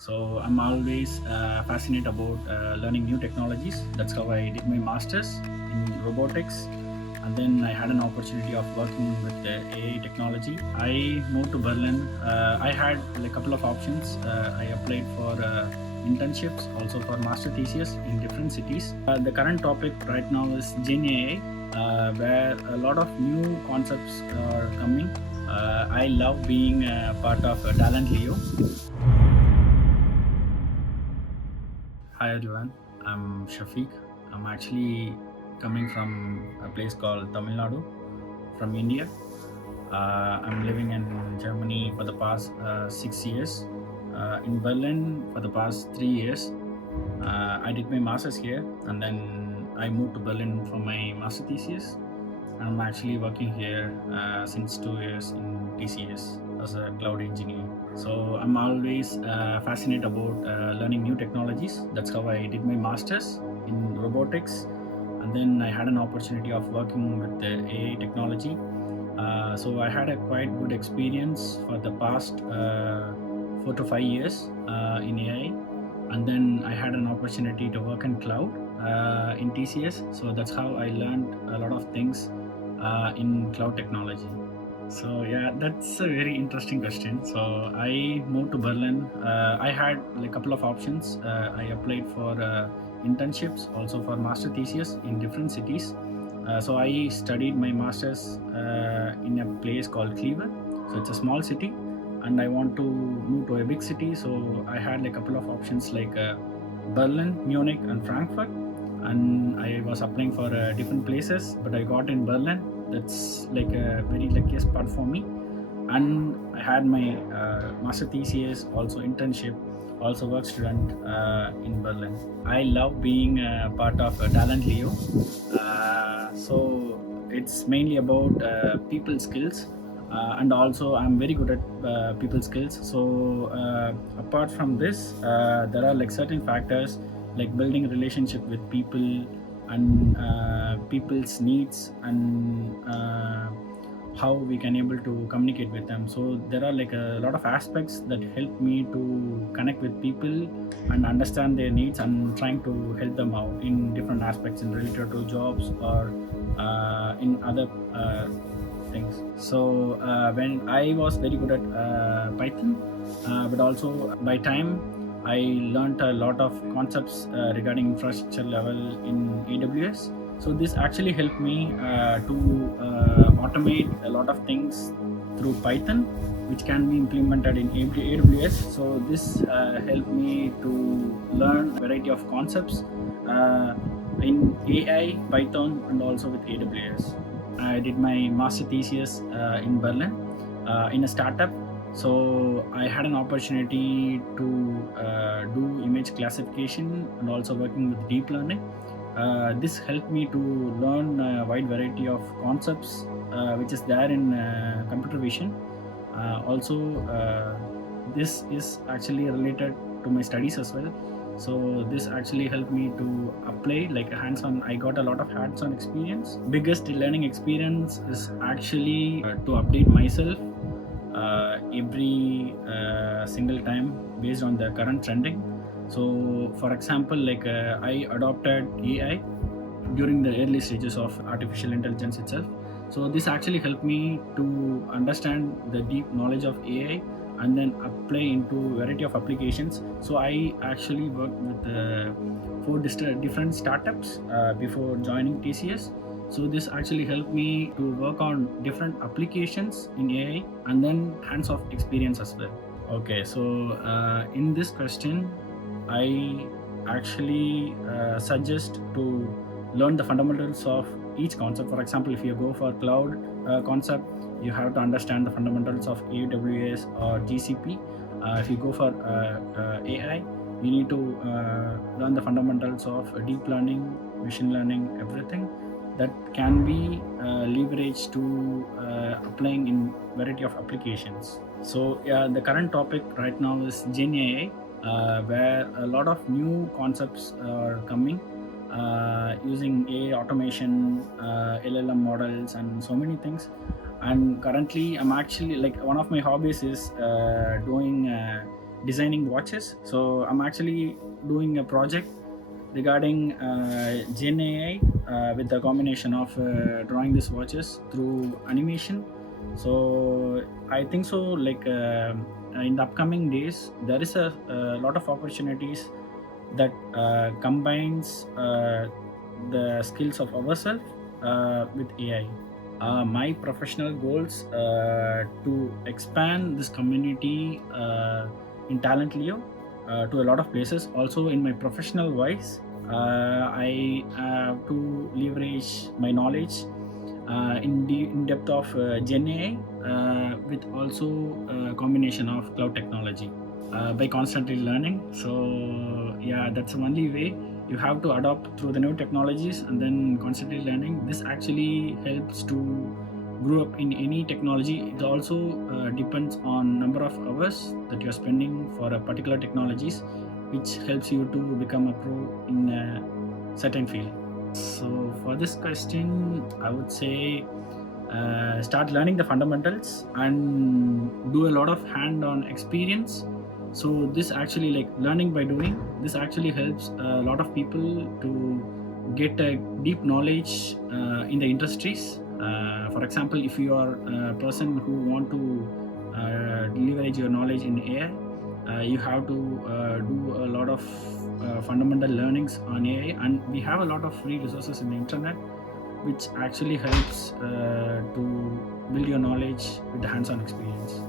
So I'm always fascinated about learning new technologies. That's how I did my masters in robotics, and then I had an opportunity of working with AI technology. I moved to Berlin. I had like, a couple of options. I applied for internships, also for master thesis in different cities. The current topic right now is Gen AI, where a lot of new concepts are coming. I love being part of Talenlio. Hi everyone, I'm Shafiq. I'm actually coming from a place called Tamil from India. I'm living in Germany for the past 6 years, in Berlin for the past 3 years. I did my master's here, and then I moved to Berlin for my master thesis. I'm actually working here since 2 years in TCS as a cloud engineer. So I'm always fascinated about learning new technologies. That's how I did my masters in robotics, and then I had an opportunity of working with the AI technology. So I had a quite good experience for the past 4 to 5 years in AI, and then I had an opportunity to work in cloud in TCS. So that's how I learned a lot of things in cloud technology. So yeah, that's a very interesting question. So I moved to Berlin. I had like a couple of options. I applied for internships, also for master thesis in different cities. So I studied my masters in a place called Cleveland. So it's a small city, and I want to move to a big city. So I had like a couple of options like Berlin, Munich, and Frankfurt. And I was applying for different places, but I got in Berlin. That's like a very luckiest part for me. And I had my master thesis, also internship, also work student in Berlin. I love being part of Talenlio. So it's mainly about people skills, and also I'm very good at people skills. So apart from this, there are like certain factors like building relationship with people and people's needs, and how we can able to communicate with them. So there are like a lot of aspects that help me to connect with people and understand their needs, and trying to help them out in different aspects in related to jobs or in other things. So when I was very good at Python, but also by time I learned a lot of concepts regarding infrastructure level in AWS. So this actually helped me to automate a lot of things through Python, which can be implemented in AWS. So this helped me to learn a variety of concepts in AI, Python, and also with AWS. I did my master thesis in Berlin in a startup. So I had an opportunity to do image classification and also working with deep learning. This helped me to learn a wide variety of concepts which is there in computer vision. Also, this is actually related to my studies as well. So this actually helped me to apply like a hands-on. I got a lot of hands-on experience. Biggest learning experience is actually to update myself every single time based on the current trending. So for example, like I adopted AI during the early stages of artificial intelligence itself. So this actually helped me to understand the deep knowledge of AI and then apply into variety of applications. So I actually worked with four different startups before joining TCS. So this actually helped me to work on different applications in AI and then hands-off experience as well. Okay, so in this question, I actually suggest to learn the fundamentals of each concept. For example, if you go for cloud concept, you have to understand the fundamentals of AWS or GCP. If you go for AI, you need to learn the fundamentals of deep learning, machine learning, everything that can be leveraged to applying in variety of applications. So yeah, the current topic right now is Gen AI, where a lot of new concepts are coming using AI automation, LLM models, and so many things. And currently, I'm actually like one of my hobbies is doing designing watches. So I'm actually doing a project regarding Gen AI with the combination of drawing these watches through animation. So I think so. Like in the upcoming days, there is a lot of opportunities that combines the skills of ourselves with AI. My professional goals to expand this community in Talentlio to a lot of places. Also, in my professional wise, I have to leverage my knowledge in depth of Gen AI with also a combination of cloud technology by constantly learning. So yeah, that's the only way. You have to adopt through the new technologies and then constantly learning. This actually helps to grow up in any technology. It also depends on number of hours that you're spending for a particular technologies, which helps you to become a pro in a certain field. So for this question, I would say start learning the fundamentals and do a lot of hand-on experience. So this actually, like learning by doing, this actually helps a lot of people to get a deep knowledge in the industries. For example, if you are a person who want to leverage your knowledge in AI, you have to do a lot of fundamental learnings on AI, and we have a lot of free resources in the internet which actually helps to build your knowledge with the hands-on experience.